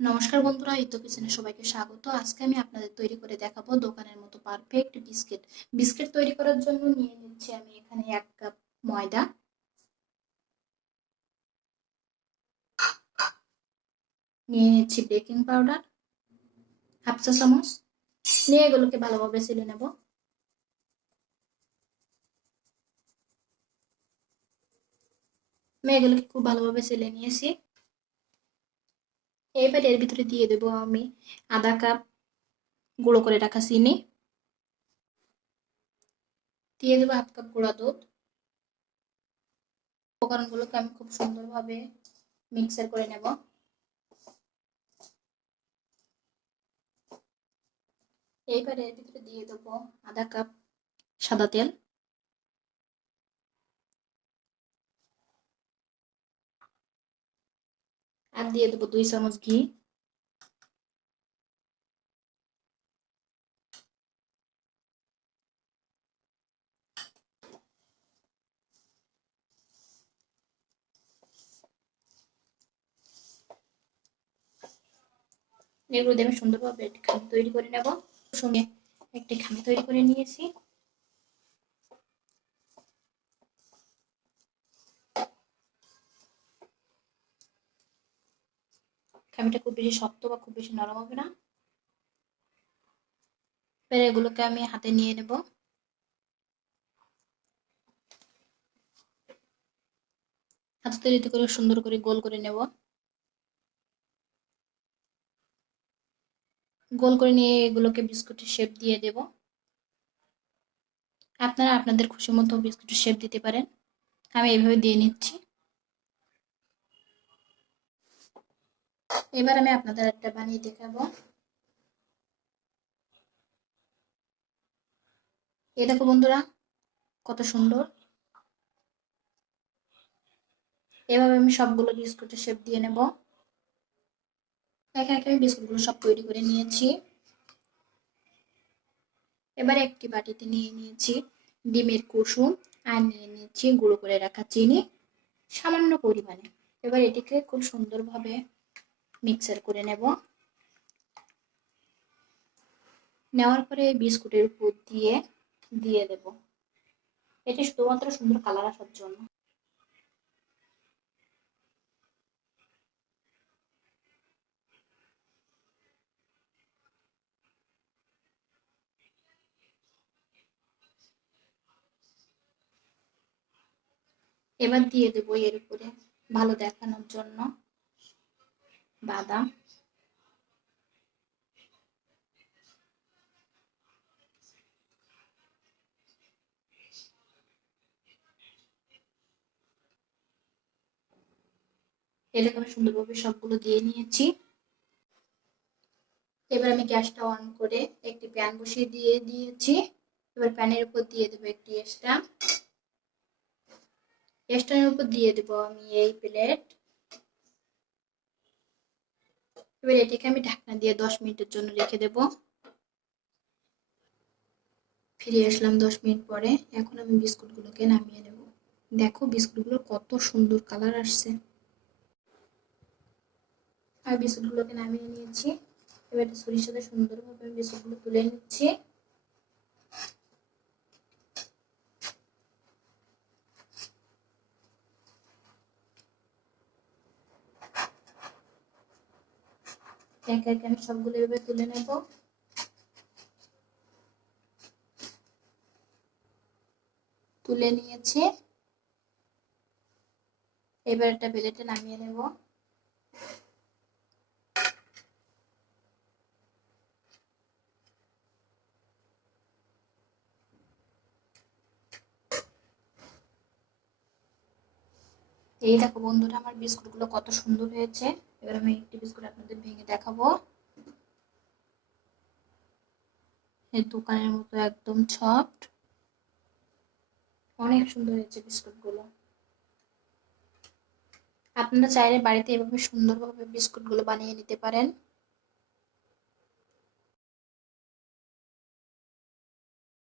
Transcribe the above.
নমস্কার বন্ধুরা, ইতো কিচেনে সবাইকে স্বাগত। আজকে আমি আপনাদের তৈরি করে দেখাবো দোকানের মতো পারফেক্ট বিস্কিট। বিস্কিট তৈরি করার জন্য নিয়ে নিচ্ছি আমি এখানে 1 কাপ ময়দা, নিয়ে নিচ্ছি বেকিং পাউডার হাফ চা চামচ, নিয়ে এগুলোকে ভালোভাবে চেলে নেব। আমি এগুলোকে খুব ভালোভাবে চেলে নিয়েছি। এবার এর ভিতরে দিয়ে দেবো আমি আধা কাপ গুঁড়ো করে রাখা চিনি, দিয়ে দেবো হাফ কাপ গুঁড়া দুধ। উপকরণগুলোকে আমি খুব সুন্দরভাবে মিক্সার করে নেব। এইবার এর ভিতরে দিয়ে দেবো আধা কাপ সাদা তেল, আর দিয়ে দেবো 2 চামচ ঘি। এগুলো দিয়ে আমি সুন্দরভাবে একটি খামি তৈরি করে নেব। সঙ্গে একটি খামি তৈরি করে নিয়েছি। খামিটা খুব বেশি শক্ত বা খুব বেশি নরম হবে না। এবার এগুলোকে আমি হাতে নিয়ে নেব। হাতে তৈরি করে সুন্দর করে গোল করে নেব। গোল করে নিয়ে এগুলোকে বিস্কুটের শেপ দিয়ে দেব। আপনারা আপনাদের খুশি মতো বিস্কুটের শেপ দিতে পারেন। আমি এইভাবে দিয়ে নিচ্ছি। এবার আমি আপনাদের একটা বানিয়ে দেখাবো। এই দেখো বন্ধুরা, কত সুন্দর। এভাবে আমি সবগুলো বিস্কুটের শেপ দিয়ে নেব। একে একে আমি বিস্কুটগুলো সব তৈরি করে নিয়েছি। এবার একটি বাটিতে নিয়ে নিয়েছি ডিমের কুসুম, আর নিয়ে নিয়েছি গুঁড়ো করে রাখা চিনি সামান্য পরিমাণে। এবার এটিকে খুব সুন্দরভাবে মিক্সার করে নেব। নেওয়ার পরে বিস্কুটের উপর দিয়ে দেব। এটি শুধুমাত্র সুন্দর কালার আসার জন্য। এবার দিয়ে দেব এর উপরে ভালো দেখানোর জন্য বাদাম। এরকম সুন্দরভাবে সবগুলো দিয়ে নিয়েছি। এবার আমি গ্যাসটা অন করে একটি প্যান বসিয়ে দিয়ে দিয়েছি। এবার প্যানের উপর দিয়ে দেবো একটি স্ট্যান্ড। স্ট্যান্ডের উপর দিয়ে দেবো আমি এই প্লেট। এবার এটিকে আমি ঢাকনা দিয়ে 10 মিনিটের জন্য রেখে দেব। ফিরে আসলাম 10 মিনিট পরে। এখন আমি বিস্কুটগুলোকে নামিয়ে নেব। দেখো বিস্কুটগুলো কত সুন্দর কালার আসছে। আমি বিস্কুটগুলোকে নামিয়ে নিয়েছি। এবার ছুরির সাথে সুন্দরভাবে আমি বিস্কুটগুলো তুলে নিচ্ছি। একে একে আমি সবগুলো এভাবে তুলে নেব। তুলে নিয়েছি। এবার একটা প্লেটে নামিয়ে নেব। এই দেখো বন্ধুরা, আমার বিস্কুটগুলো কত সুন্দর হয়েছে। এবার আমি একটি বিস্কুট আপনাদের ভেঙে দেখাবো। এই দোকানের মতো একদম সফট, অনেক সুন্দর হয়েছে বিস্কুটগুলো। আপনারা চাইলে বাড়িতে এভাবে সুন্দরভাবে বিস্কুটগুলো বানিয়ে নিতে পারেন।